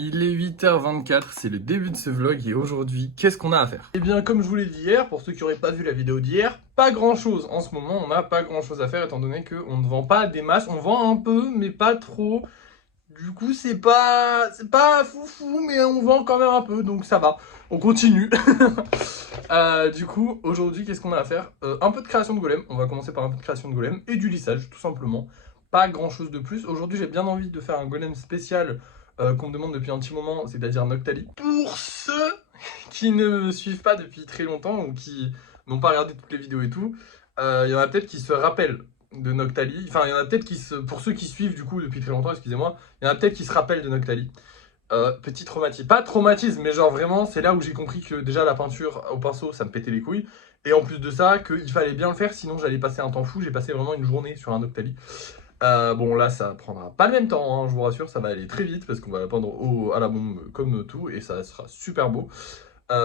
Il est 8h24, c'est le début de ce vlog et aujourd'hui, qu'est-ce qu'on a à faire? Eh bien, comme je vous l'ai dit hier, pour ceux qui n'auraient pas vu la vidéo d'hier, pas grand chose. En ce moment, on n'a pas grand chose à faire étant donné qu'on ne vend pas des masses. On vend un peu, mais pas trop. Du coup, c'est pas foufou, mais on vend quand même un peu, donc ça va. On continue. Du coup, aujourd'hui, qu'est-ce qu'on a à faire? Un peu de création de golem. On va commencer par un peu de création de golem et du lissage, tout simplement. Pas grand chose de plus. Aujourd'hui, j'ai bien envie de faire un golem spécial qu'on me demande depuis un petit moment, c'est-à-dire Noctali. Pour ceux qui ne me suivent pas depuis très longtemps ou qui n'ont pas regardé toutes les vidéos et tout, il y en a peut-être qui se rappellent de Noctali. Enfin, il y en a peut-être qui se... Pour ceux qui suivent du coup depuis très longtemps, excusez-moi, il y en a peut-être qui se rappellent de Noctali. Petit traumatisme. Pas traumatisme, mais genre vraiment, c'est là où j'ai compris que déjà la peinture au pinceau, ça me pétait les couilles. Et en plus de ça, qu'il fallait bien le faire, sinon j'allais passer un temps fou. J'ai passé vraiment une journée sur un Noctali. Bon, là, ça prendra pas le même temps, hein, je vous rassure, ça va aller très vite parce qu'on va la peindre à la bombe comme tout et ça sera super beau.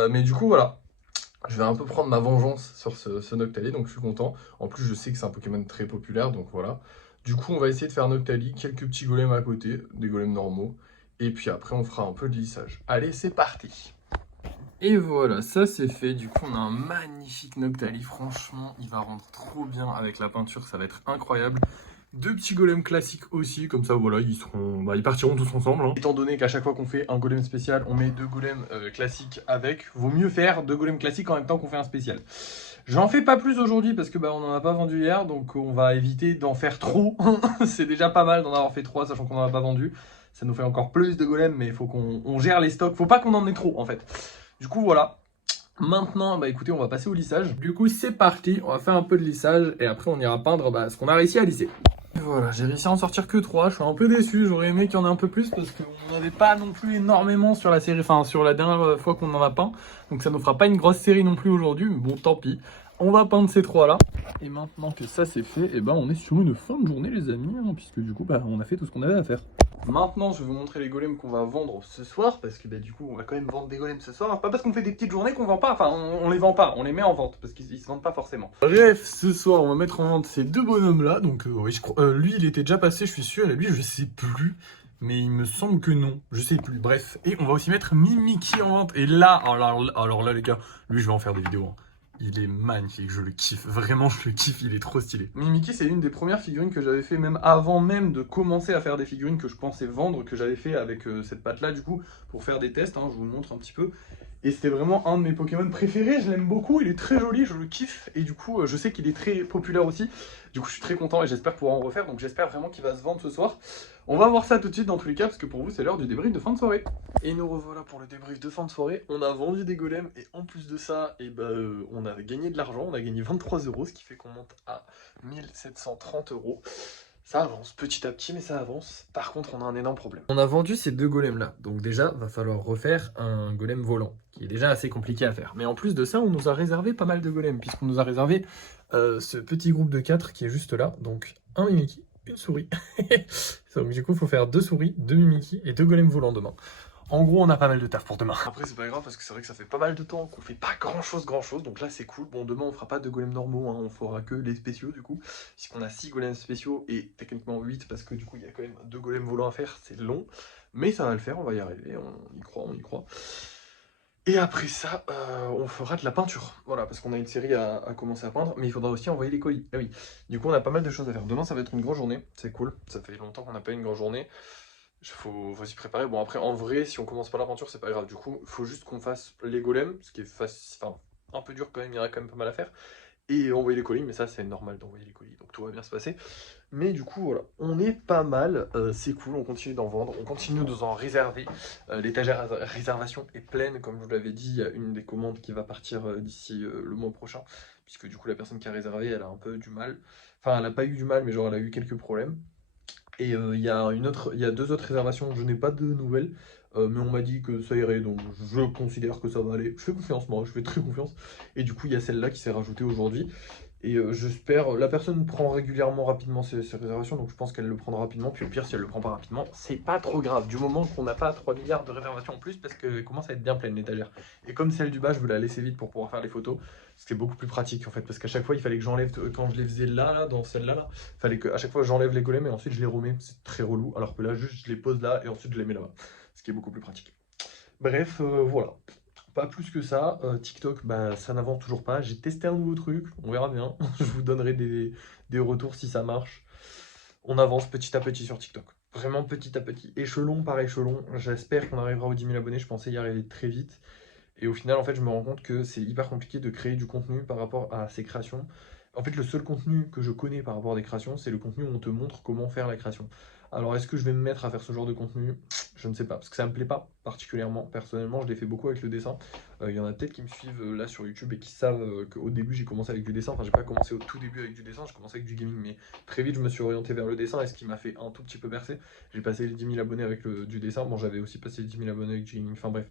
Mais du coup, voilà. Je vais un peu prendre ma vengeance sur ce Noctali, donc je suis content. En plus, je sais que c'est un Pokémon très populaire, donc voilà. Du coup, on va essayer de faire Noctali, quelques petits golems à côté, des golems normaux. Et puis après, on fera un peu de lissage. Allez, c'est parti! Et voilà, ça c'est fait. Du coup, on a un magnifique Noctali. Franchement, il va rendre trop bien avec la peinture, ça va être incroyable. Deux petits golems classiques aussi, comme ça voilà, ils partiront tous ensemble. Hein. Étant donné qu'à chaque fois qu'on fait un golem spécial, on met deux golems classiques avec, vaut mieux faire deux golems classiques en même temps qu'on fait un spécial. J'en fais pas plus aujourd'hui parce que on n'en a pas vendu hier, donc on va éviter d'en faire trop. C'est déjà pas mal d'en avoir fait 3, sachant qu'on n'en a pas vendu. Ça nous fait encore plus de golems, mais il faut qu'on gère les stocks. Faut pas qu'on en ait trop en fait. Du coup voilà. Maintenant, écoutez, on va passer au lissage. Du coup, c'est parti, on va faire un peu de lissage et après on ira peindre ce qu'on a réussi à lisser. Voilà, j'ai réussi à en sortir que 3, je suis un peu déçu, j'aurais aimé qu'il y en ait un peu plus parce qu'on n'avait pas non plus énormément sur la série, enfin sur la dernière fois qu'on en a peint, donc ça nous fera pas une grosse série non plus aujourd'hui, mais bon tant pis. On va peindre ces 3 là, et maintenant que ça c'est fait, on est sur une fin de journée les amis, hein, puisque du coup on a fait tout ce qu'on avait à faire. Maintenant, je vais vous montrer les golems qu'on va vendre ce soir, parce que du coup, on va quand même vendre des golems ce soir. Pas parce qu'on fait des petites journées qu'on vend pas, enfin, on les vend pas, on les met en vente, parce qu'ils se vendent pas forcément. Bref, ce soir, on va mettre en vente ces deux bonhommes-là. Donc, oui, lui, il était déjà passé, je suis sûr, et lui, je sais plus. Mais il me semble que non, je sais plus. Bref, et on va aussi mettre Mimikyu en vente. Et là, alors là, les gars, lui, je vais en faire des vidéos. Hein. Il est magnifique, je le kiffe, vraiment je le kiffe, il est trop stylé. Mimikyu, c'est une des premières figurines que j'avais fait même avant même de commencer à faire des figurines que je pensais vendre, que j'avais fait avec cette patte là du coup, pour faire des tests, hein, je vous montre un petit peu. Et c'était vraiment un de mes Pokémon préférés, je l'aime beaucoup, il est très joli, je le kiffe, et du coup je sais qu'il est très populaire aussi. Du coup je suis très content et j'espère pouvoir en refaire, donc j'espère vraiment qu'il va se vendre ce soir. On va voir ça tout de suite dans tous les cas, parce que pour vous c'est l'heure du débrief de fin de soirée. Et nous revoilà pour le débrief de fin de soirée. On a vendu des golems, et en plus de ça, on a gagné de l'argent, on a gagné 23 €, ce qui fait qu'on monte à 1730 €. Ça avance petit à petit, mais ça avance. Par contre, on a un énorme problème. On a vendu ces deux golems là, donc déjà, va falloir refaire un golem volant, qui est déjà assez compliqué à faire. Mais en plus de ça, on nous a réservé pas mal de golems, puisqu'on nous a réservé ce petit groupe de 4 qui est juste là, donc un Mimikyu, une souris. Donc du coup, il faut faire 2 souris, 2 Mimikyu et 2 golems volants demain. En gros, on a pas mal de taf pour demain. Après, c'est pas grave parce que c'est vrai que ça fait pas mal de temps qu'on fait pas grand chose. Donc là, c'est cool. Bon, demain, on fera pas de golems normaux. Hein. On fera que les spéciaux du coup. Puisqu'on a 6 golems spéciaux et techniquement 8 parce que du coup, il y a quand même 2 golems volants à faire. C'est long. Mais ça va le faire. On va y arriver. On y croit, on y croit. Et après ça, on fera de la peinture. Voilà, parce qu'on a une série à commencer à peindre. Mais il faudra aussi envoyer les colis. Ah oui. Du coup, on a pas mal de choses à faire. Demain, ça va être une grosse journée. C'est cool. Ça fait longtemps qu'on n'a pas eu une grosse journée. Faut s'y préparer. Bon, après, en vrai, si on commence pas l'aventure, c'est pas grave. Du coup, il faut juste qu'on fasse les golems, ce qui est facile, enfin, un peu dur quand même, il y en a quand même pas mal à faire. Et envoyer les colis, mais ça, c'est normal d'envoyer les colis, donc tout va bien se passer. Mais du coup, voilà, on est pas mal, c'est cool, on continue d'en vendre, on continue d'en réserver. L'étagère à réservation est pleine, comme je vous l'avais dit, il y a une des commandes qui va partir d'ici le mois prochain, puisque du coup, la personne qui a réservé, elle a un peu du mal. Enfin, elle a pas eu du mal, mais genre, elle a eu quelques problèmes. Et il y a 2 autres réservations, je n'ai pas de nouvelles, mais on m'a dit que ça irait, donc je considère que ça va aller. Je fais confiance, moi, je fais très confiance. Et du coup, il y a celle-là qui s'est rajoutée aujourd'hui. Et j'espère, la personne prend régulièrement rapidement ses réservations, donc je pense qu'elle le prendra rapidement. Puis au pire, si elle le prend pas rapidement, c'est pas trop grave, du moment qu'on n'a pas 3 milliards de réservations en plus, parce qu'elle commence à être bien pleine l'étagère. Et comme celle du bas, je veux la laisser vide pour pouvoir faire les photos. C'était beaucoup plus pratique en fait, parce qu'à chaque fois il fallait que j'enlève, quand je les faisais là, dans celle-là, il fallait qu'à chaque fois j'enlève les golems et ensuite je les remets, c'est très relou, alors que là juste je les pose là et ensuite je les mets là-bas. ce qui est beaucoup plus pratique. Bref, voilà. Pas plus que ça. TikTok, bah, ça n'avance toujours pas. J'ai testé un nouveau truc, on verra bien. Je vous donnerai des retours si ça marche. On avance petit à petit sur TikTok. Vraiment petit à petit, échelon par échelon. J'espère qu'on arrivera aux 10 000 abonnés. Je pensais y arriver très vite. Et au final, en fait, je me rends compte que c'est hyper compliqué de créer du contenu par rapport à ces créations. En fait, le seul contenu que je connais par rapport à des créations, c'est le contenu où on te montre comment faire la création. Alors, est-ce que je vais me mettre à faire ce genre de contenu? Je ne sais pas, parce que ça me plaît pas particulièrement. Personnellement, je l'ai fait beaucoup avec le dessin. Il y en a peut-être qui me suivent là sur YouTube et qui savent qu'au début, j'ai commencé avec du dessin. Enfin, j'ai pas commencé au tout début avec du dessin, j'ai commencé avec du gaming, mais très vite, je me suis orienté vers le dessin et ce qui m'a fait un tout petit peu percer. J'ai passé les 10 000 abonnés avec du dessin. Bon, j'avais aussi passé les 10 000 abonnés avec du gaming. Enfin, bref.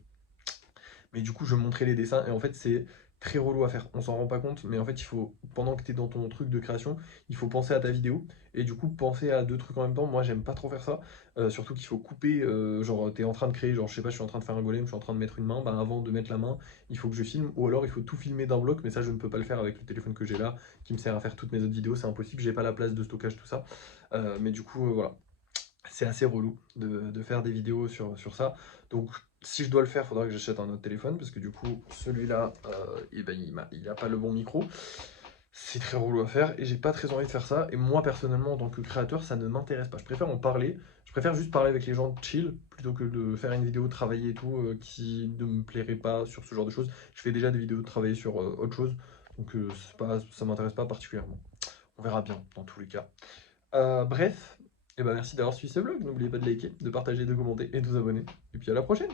Mais du coup, je montrais les dessins et en fait, c'est très relou à faire. On s'en rend pas compte, mais en fait, il faut, pendant que tu es dans ton truc de création, il faut penser à ta vidéo et du coup, penser à deux trucs en même temps. Moi, j'aime pas trop faire ça. Surtout qu'il faut couper, genre, tu es en train de créer, genre, je sais pas, je suis en train de faire un golem, je suis en train de mettre une main. Bah, avant de mettre la main, il faut que je filme ou alors il faut tout filmer d'un bloc, mais ça, je ne peux pas le faire avec le téléphone que j'ai là, qui me sert à faire toutes mes autres vidéos. C'est impossible, j'ai pas la place de stockage, tout ça. Mais du coup, voilà, c'est assez relou de faire des vidéos sur ça. Donc, si je dois le faire, il faudra que j'achète un autre téléphone parce que du coup, celui-là, eh ben, il a pas le bon micro. C'est très relou à faire et j'ai pas très envie de faire ça. Et moi, personnellement, en tant que créateur, ça ne m'intéresse pas. Je préfère en parler. Je préfère juste parler avec les gens chill plutôt que de faire une vidéo travailler et tout qui ne me plairait pas sur ce genre de choses. Je fais déjà des vidéos de travailler sur autre chose. Donc, ça m'intéresse pas particulièrement. On verra bien dans tous les cas. Bref, et ben merci d'avoir suivi ce vlog. N'oubliez pas de liker, de partager, de commenter et de vous abonner. Et puis à la prochaine!